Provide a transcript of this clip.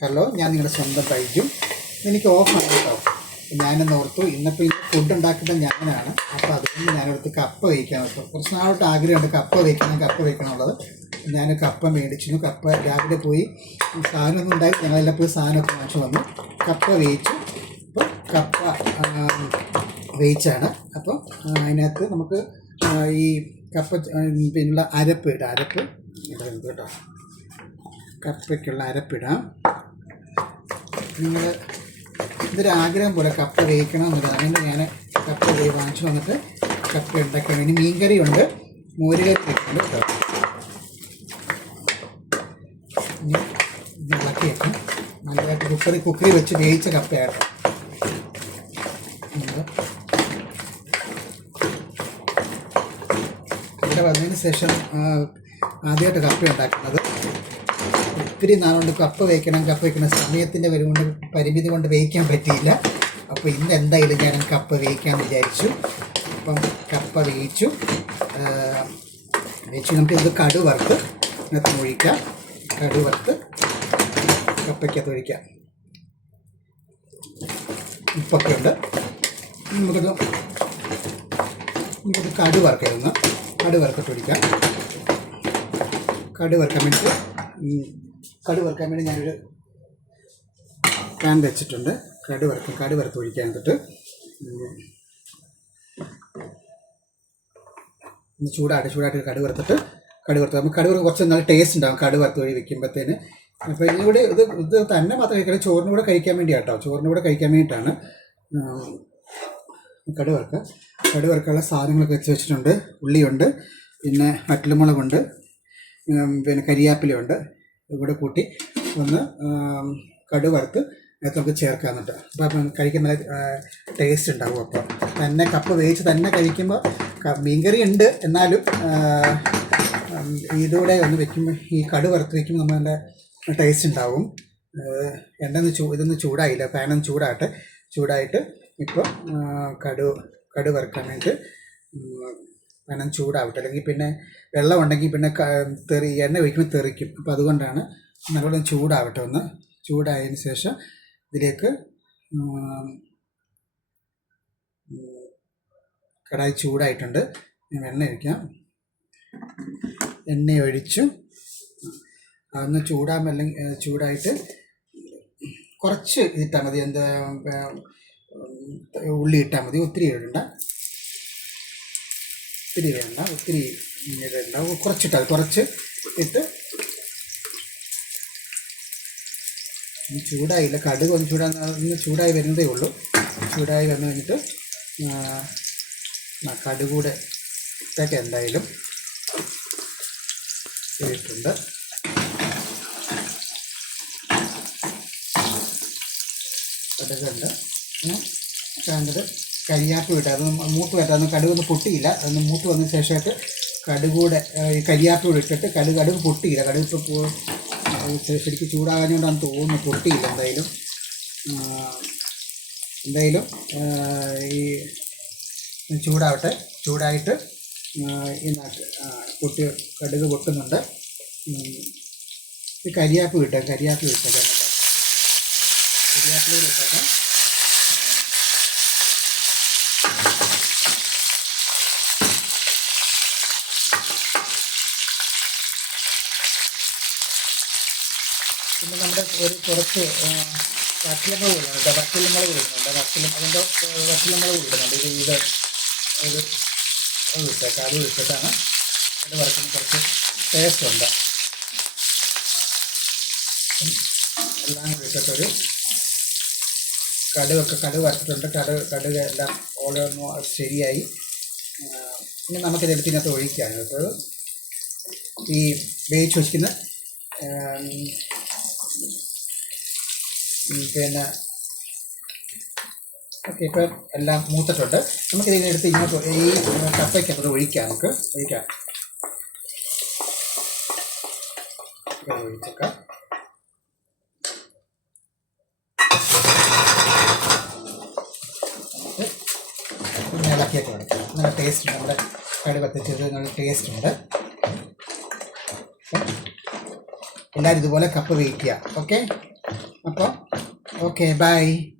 Hello, ഞാൻ നിങ്ങളുടെ സ്വന്തം ബൈജു. എനിക്ക് ഓഫാണ് കേട്ടോ. ഞാനെന്ന് ഓർത്തു ഇന്നിപ്പോൾ ഫുഡ് ഉണ്ടാക്കുന്നത് ഞാനാണ്. അപ്പോൾ അതുകൊണ്ട് ഞാനടുത്ത് കപ്പ വയ്ക്കാൻ കേട്ടോ. കുറച്ച് നാളോട്ട് ആഗ്രഹമുണ്ട് കപ്പ വയ്ക്കണമുള്ളത്. ഞാൻ കപ്പ മേടിച്ചു. കപ്പ രാവിലെ പോയി സാധനമൊന്നും ഉണ്ടായി, ഞങ്ങളെല്ലാം പോയി സാധനമൊക്കെ വാങ്ങിച്ചു വന്നു. കപ്പ വേവിച്ചു. അപ്പോൾ കപ്പ വേവിച്ചാണ്. അപ്പോൾ അതിനകത്ത് നമുക്ക് ഈ കപ്പ പിന്നുള്ള അരപ്പ് ഇടാം കേട്ടോ. കപ്പയ്ക്കുള്ള അരപ്പിടാം. നിങ്ങൾ ഇതൊരാഗ്രഹം പോലെ കപ്പ വേവിക്കണമെന്നുള്ളത്. അതുകൊണ്ട് ഞാൻ കപ്പ വാങ്ങിച്ചു വന്നിട്ട് കപ്പ ഉണ്ടാക്കണം. ഇനി മീൻകറി ഉണ്ട്, മോരുകറി ഉണ്ട് കേട്ടോ. ഇനി ഇളക്കി വെക്കും. നല്ലതായിട്ട് കുക്കറി വെച്ച് വേവിച്ച കപ്പയാട്ടോ. ഇവിടെ വന്നതിന് ശേഷം ആദ്യമായിട്ട് കപ്പ ഉണ്ടാക്കുന്നത്. ഒത്തിരി നാളുകൊണ്ട് കപ്പ വയ്ക്കണം സമയത്തിൻ്റെ പരിമിതി കൊണ്ട് വേവിക്കാൻ പറ്റിയില്ല. അപ്പോൾ ഇന്ന് എന്തായാലും ഞാൻ കപ്പ വേവിക്കാൻ വിചാരിച്ചു. അപ്പം കപ്പ വേവിച്ചു. നമുക്ക് ഇത് കടുവറുത്ത് ഇതിനകത്ത് ഒഴിക്കാം. കടുവറുത്ത് കപ്പയ്ക്കകത്ത് ഒഴിക്കാം. ഉപ്പൊക്കെ ഉണ്ട്. നമുക്കത് കടുവറുക്കരുന്ന് കടുവറുത്തിട്ട് ഒഴിക്കാം. കടുവറുക്കാൻ വേണ്ടി ഞാനൊരു പാൻ വെച്ചിട്ടുണ്ട്. കടുവറുത്ത് ഒഴിക്കാൻ തൊട്ട് ചൂടായിട്ട് കടുവറുത്തിട്ട് നമുക്ക് കടുവറുത്ത് കുറച്ച് നല്ല ടേസ്റ്റ് ഉണ്ടാകും കടുവറുത്ത് വഴി വെക്കുമ്പോഴത്തേന്. അപ്പോൾ ഇതിലൂടെ ഇത് തന്നെ മാത്രം കഴിക്കണം, ചോറിന് കൂടെ കഴിക്കാൻ വേണ്ടിയാട്ടോ. ചോറിന് കൂടെ കഴിക്കാൻ വേണ്ടിയിട്ടാണ് കടുവറുക്കാനുള്ള സാധനങ്ങളൊക്കെ വെച്ചിട്ടുണ്ട്. ഉള്ളിയുണ്ട്, പിന്നെ വറ്റൽമുളകുണ്ട്, പിന്നെ കരിയാപ്പിലയുണ്ട്. ഇവിടെ കൂട്ടി ഒന്ന് കടുവറുത്ത് അതിനകത്ത് നമുക്ക് ചേർക്കാൻ കേട്ടോ. അപ്പം കഴിക്കുന്ന ടേസ്റ്റ് ഉണ്ടാവും. അപ്പം തന്നെ കപ്പ വേവിച്ച് തന്നെ കഴിക്കുമ്പോൾ മീൻകറി ഉണ്ട്, എന്നാലും ഇതുകൂടെ ഒന്ന് വെക്കുമ്പോൾ ഈ കടുവറുത്ത് വയ്ക്കുമ്പോൾ നമ്മൾ നല്ല ടേസ്റ്റ് ഉണ്ടാവും. ഇതൊന്നും ചൂടായില്ല, പാനൊന്നും ചൂടായിട്ട് ഇപ്പോൾ കടുവറുക്കാൻ വേണ്ടി പാനം ചൂടാവട്ടെ. അല്ലെങ്കിൽ പിന്നെ വെള്ളം ഉണ്ടെങ്കിൽ പിന്നെ എണ്ണ ഒഴിക്കുമ്പോൾ തെറിക്കും. അപ്പോൾ അതുകൊണ്ടാണ് നല്ലോണം ചൂടാവട്ടെ. ഒന്ന് ചൂടായതിന് ശേഷം ഇതിലേക്ക് കടായി ചൂടായിട്ടുണ്ട്. എണ്ണ ഒഴിക്കാം. എണ്ണ ഒഴിച്ചു അതൊന്ന് ചൂടായിട്ട് കുറച്ച് ഇട്ടാൽ മതി. ഉള്ളി ഇട്ടാൽ മതി. ഒത്തിരി വേണ്ട, കുറച്ച് ഇട്ട് ചൂടായില്ല. കടുക് ഒന്ന് ചൂടായി വരുന്നതേ ഉള്ളൂ. ചൂടായി വന്നു കഴിഞ്ഞിട്ട് കടുകൂടെ ഇട്ടൊക്കെ എന്തായാലും ഇട്ടിട്ടുണ്ട്. കടുകുണ്ട്. വേണ്ടത് കരിയാപ്പ് വിട്ട് അത് മൂത്ത് വരട്ടെ. അതൊന്ന് കടുകൊന്ന് പൊട്ടിയില്ല. അതൊന്ന് മൂത്ത് വന്നതിന് ശേഷമായിട്ട് കടുകൂടെ ഈ കരിയാപ്പ് കൂടെ ഇട്ടിട്ട് കടുക് പൊട്ടിയില്ല. കടുക് ഇപ്പോൾ ശരിക്കും ചൂടാകാഞ്ഞുകൊണ്ടാണ് തോന്നുന്നു, പൊട്ടിയില്ല. എന്തായാലും ഈ ചൂടാവട്ടെ. ചൂടായിട്ട് കടുക് പൊട്ടുന്നുണ്ട്. ഈ കരിയാപ്പ് വിട്ടേക്കാം. കരിയാപ്പിലൂടെ ഇട്ടേക്കാം. പിന്നെ നമ്മുടെ കുറച്ച് വറ്റൽമുളക് ഇടുന്നുണ്ട്. വറ്റൽമുളക് ഇടുന്നുണ്ട്. ഇത് ഇട്ടേക്കാം. അത് ഇട്ടിട്ടാണ് അത് വറുക്കുന്ന കുറച്ച് ടേസ്റ്റ് ഉണ്ട്. എല്ലാം കൂടി ഇട്ടിട്ടൊരു കടുക് വറുത്തിട്ടുണ്ട്. കടുക് എല്ലാം ഓളൊന്നും ശരിയായി. ഇനി നമുക്കിതെടുത്ത് ഇതിനകത്ത് ഒഴിക്കാം. ഈ വേവിച്ച് വയ്ക്കുന്ന പിന്നെ ഓക്കെ, ഇപ്പം എല്ലാം മൂത്തിട്ടുണ്ട്. നമുക്കിതിനെടുത്ത് ഇങ്ങോട്ട് ഈ കപ്പയ്ക്കകത്ത് ഒഴിക്കാം. ഒഴിച്ചേക്കാം. പിന്നെ ഇളക്കിയൊക്കെ കൊടുക്കാം. നല്ല ടേസ്റ്റ് ഉണ്ട്. നമ്മുടെ കടുകത്തിച്ചത് നല്ല ടേസ്റ്റ് ഉണ്ട്. എല്ലാവരും ഇതുപോലെ കപ്പ വേവിക്കുക. ഓക്കെ. അപ്പോൾ ഓക്കെ ബൈ.